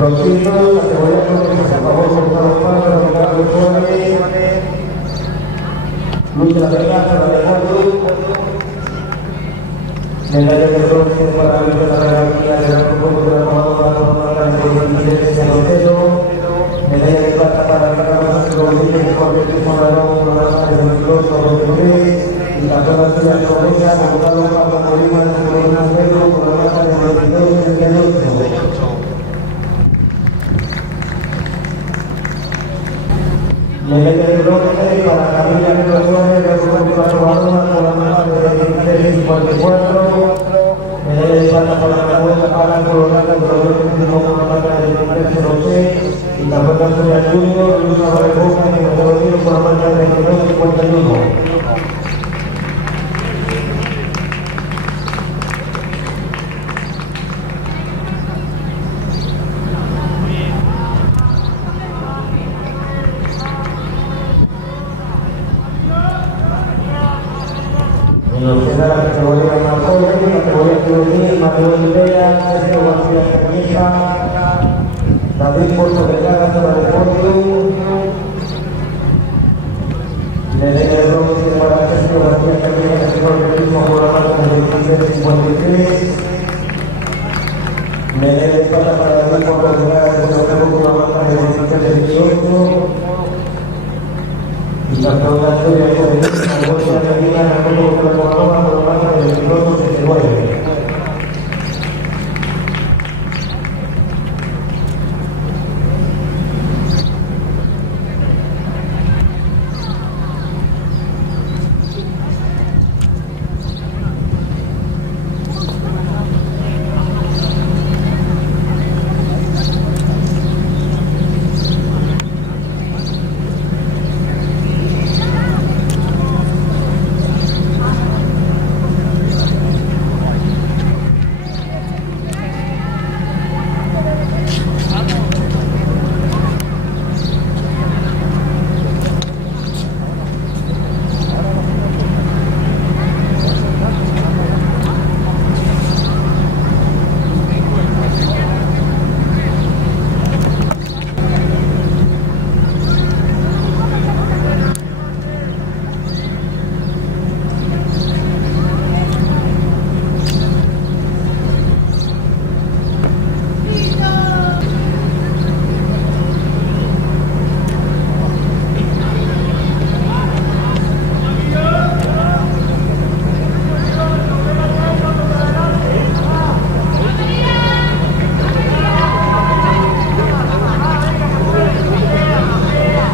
Proseguimos, categoría por favor, por favor, Luz de la Vega, para medalla de bronce para Luz de la Jerarquía de la Grupo de la Comandante medalla de plata para Carlos Rodríguez de Correctismo Varón, programa de 22-23, y la prueba de la Correa, abogado Pablo Molina de Corona Pedro, programa de 22-28. Medalla de bronce para Camila Suárez de Grupo Barcelona por la marca de 53-54. Medalla de plata para Manuel Alan Colorado por la marca de 23-06. Y la prueba de Junior, Luis Barbosa y Rodrigo por la marca de 22-51. Nos queda la categoría más joven, la categoría juvenil, Manuel Vera, Sergio García Cañiza, David Puerto de Cara, zona de podio, medalla de bronce para Sergio García Cañiza, que correctismo por la marca de 23-53, medalla de plata para David Puerto de Cara, por la marca de 23-18. Y la claudación de la bolsa de vida en la Copa de la Corona por la marca de 22-79.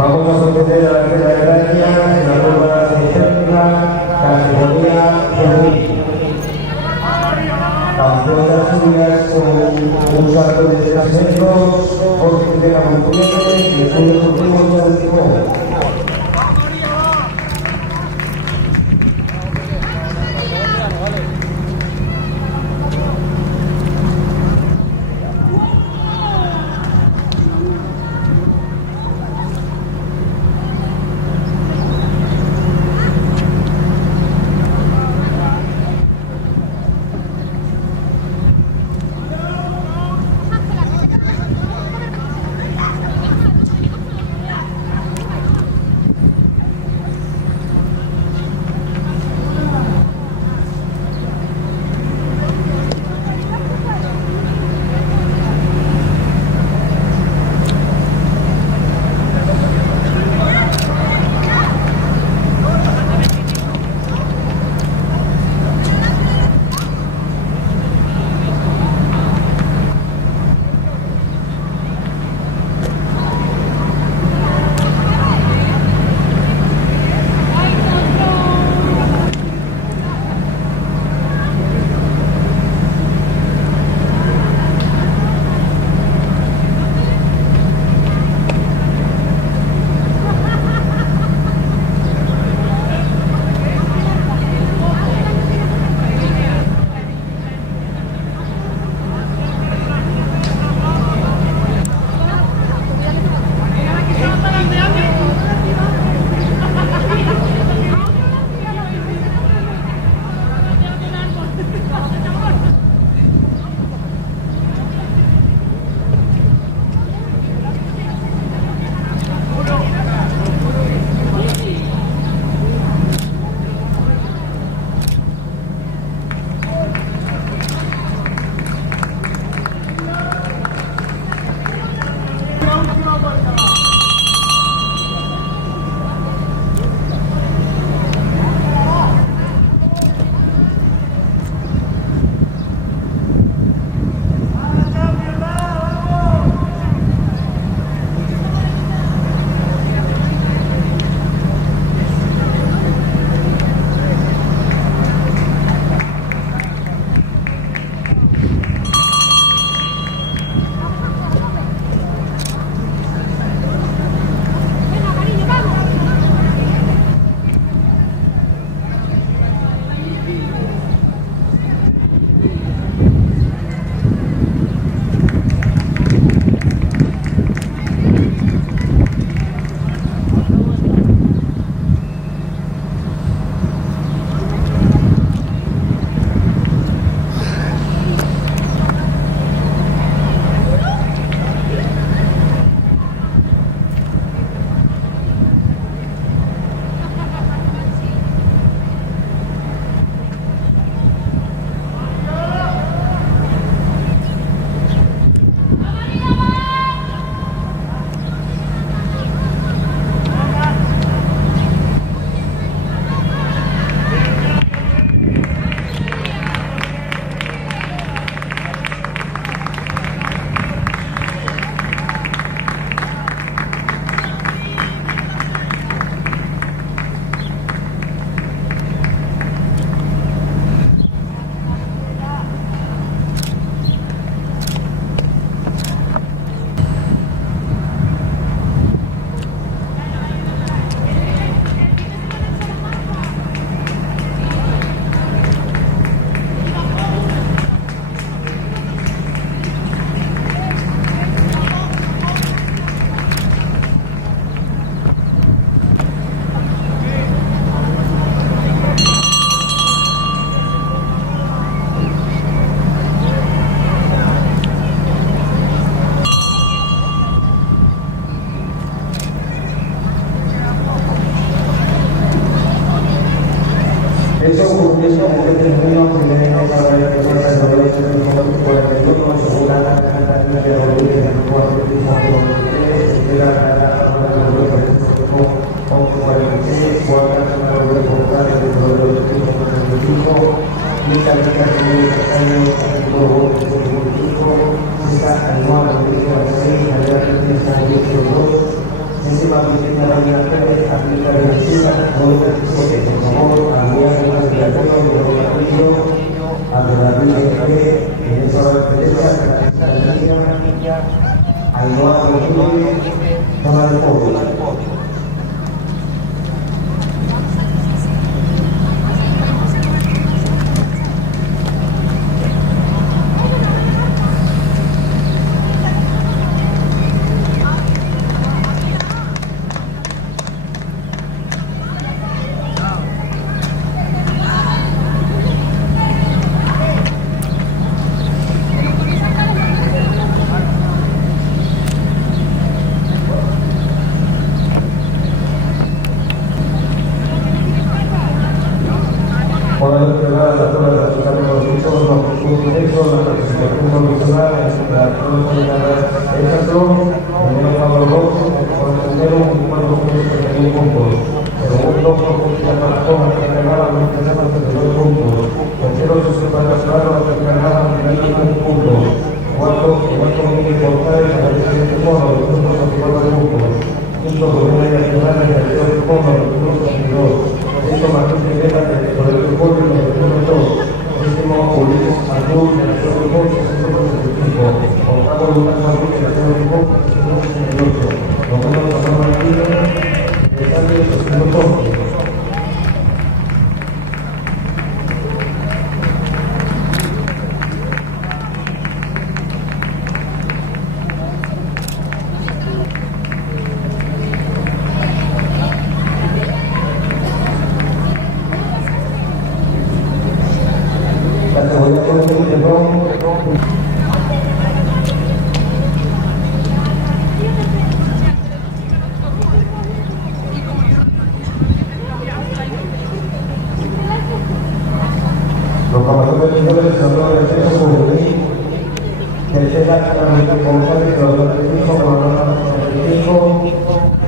Vamos a someter a la Jerarquía en la prueba de técnica, categoría juvenil. Campeonas suyas con un salto de 3 metros, Jorge de la Montiel y el Julio Deportivo del Timón.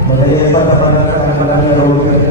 Medalla de plata para la Candelaria Revolución,